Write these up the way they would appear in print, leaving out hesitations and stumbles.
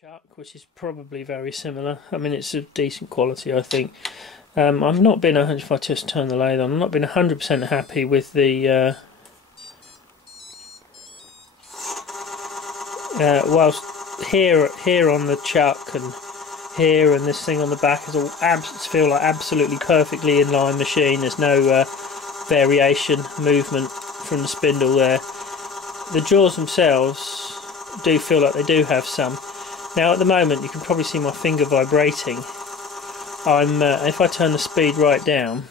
chuck, which is probably very similar. I mean, it's of decent quality, I think. I've not been, if I just turn the lathe on, I've not been 100% happy with the whilst here on the chuck and here and this thing on the back is all feel like absolutely perfectly in line machine. There's no variation, movement from the spindle there. The jaws themselves do feel like they do have some. Now at the moment you can probably see my finger vibrating. If I turn the speed right down,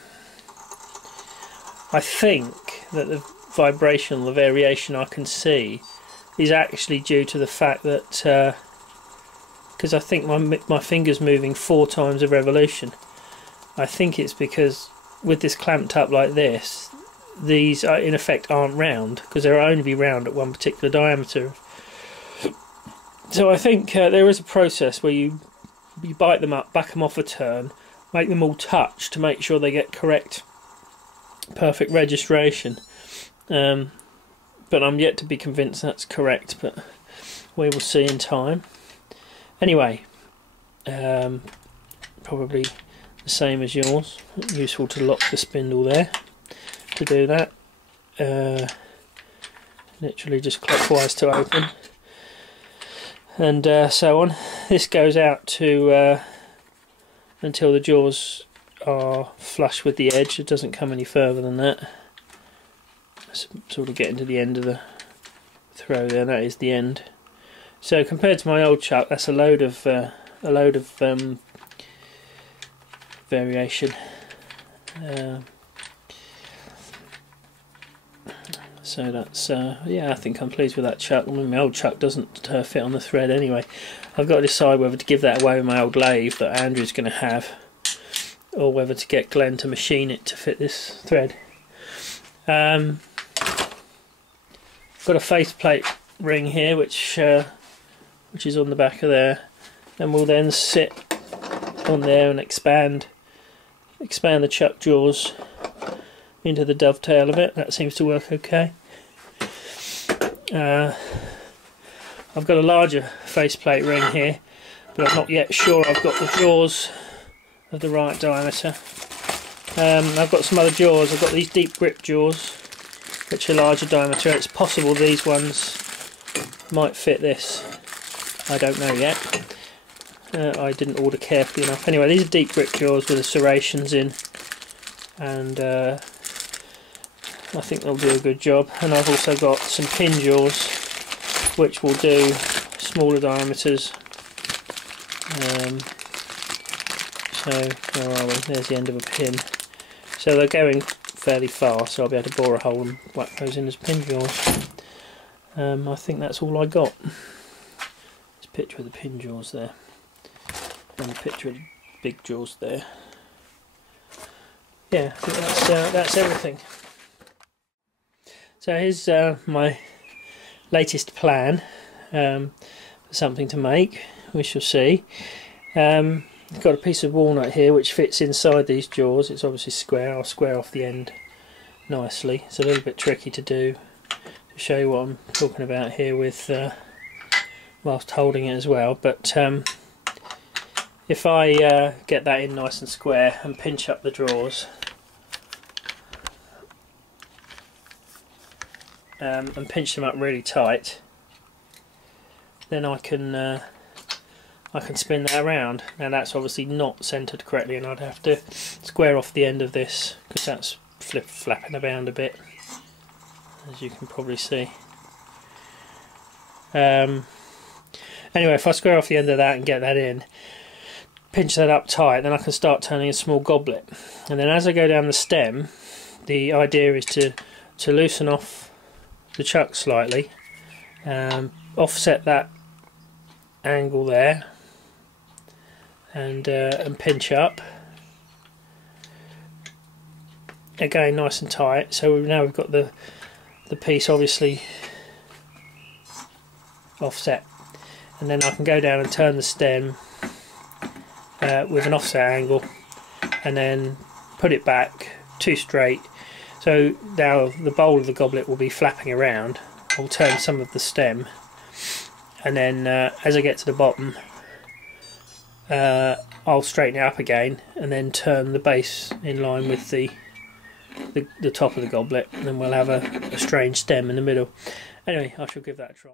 I think that the vibration, the variation I can see is actually due to the fact that because I think my finger's moving 4 times a revolution. I think it's because with this clamped up like this, these are, in effect aren't round, because they'll only be round at one particular diameter. So I think there is a process where you bite them up, back them off a turn, make them all touch to make sure they get correct, perfect registration. But I'm yet to be convinced that's correct, but we will see in time. Anyway, probably the same as yours. Useful to lock the spindle there to do that. Literally just clockwise to open, and so on. This goes out to until the jaws are flush with the edge. It doesn't come any further than that. Sort of getting to the end of the throw there. That is the end. So compared to my old chuck, that's a load of variation. So that's yeah, I think I'm pleased with that chuck. I mean, my old chuck doesn't fit on the thread anyway. I've got to decide whether to give that away with my old lathe that Andrew's going to have, or whether to get Glenn to machine it to fit this thread. Got a faceplate ring here, which is on the back of there, and will then sit on there and expand the chuck jaws into the dovetail of it. That seems to work okay. I've got a larger faceplate ring here, but I'm not yet sure I've got the jaws of the right diameter. I've got some other jaws. I've got these deep grip jaws, which are larger diameter. It's possible these ones might fit this. I don't know yet. I didn't order carefully enough. Anyway, these are deep grip jaws with the serrations in, and I think they'll do a good job. And I've also got some pin jaws, which will do smaller diameters. So where are we? There's the end of a pin. So they're going fairly far, so I'll be able to bore a hole and whack those in as pin jaws. I think that's all I got. There's a picture of the pin jaws there, and a picture of the big jaws there. Yeah, I think that's everything. So here's my latest plan for something to make. We shall see. I've got a piece of walnut here which fits inside these jaws. It's obviously square. I'll square off the end nicely. It's a little bit tricky to do, to show you what I'm talking about here with whilst holding it as well. But if I get that in nice and square and pinch up the drawers, and pinch them up really tight, then I can spin that around. Now that's obviously not centered correctly, and I'd have to square off the end of this because that's flapping around a bit, as you can probably see. Anyway, if I square off the end of that and get that in, pinch that up tight, then I can start turning a small goblet. And then as I go down the stem, the idea is to loosen off the chuck slightly, offset that angle there, and pinch up again nice and tight. So now we've got the piece obviously offset, and then I can go down and turn the stem with an offset angle, and then put it back too straight. So now the bowl of the goblet will be flapping around. I'll turn some of the stem, and then as I get to the bottom, I'll straighten it up again and then turn the base in line with the top of the goblet, and then we'll have a strange stem in the middle. Anyway, I shall give that a try.